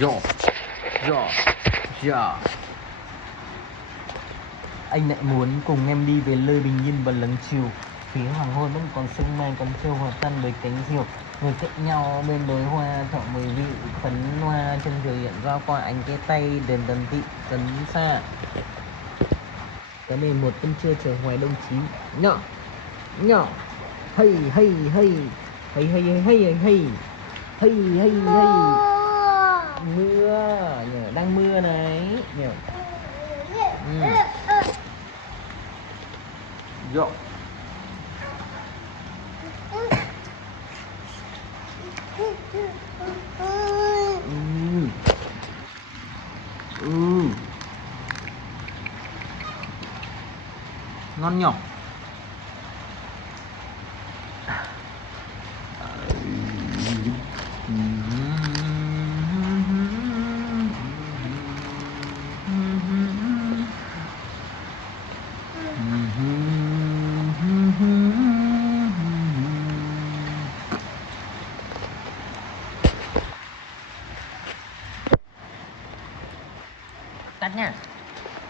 Yo, yo, yo. Anh lại muốn cùng em đi về nơi bình yên và lắng chiều. Phía hoàng hôn vẫn còn sương mai, còn trâu hòa tan với cánh diều. Ngồi cạnh nhau bên đồi hoa, thọ mùi vị phấn hoa. Chân trời hiện ra qua ánh cái tay đền đần tị trấn xa. Cái này một cơm trưa chờ hoài đông chí. Nhỏ, nhỏ. Hay, hay, hay. Hay, hay, hay, hay, hay. Hay, hay, hay. Mưa, nhờ, đang mưa này. Nhờ. Yo. Ngon nhỉ. Tắt nha.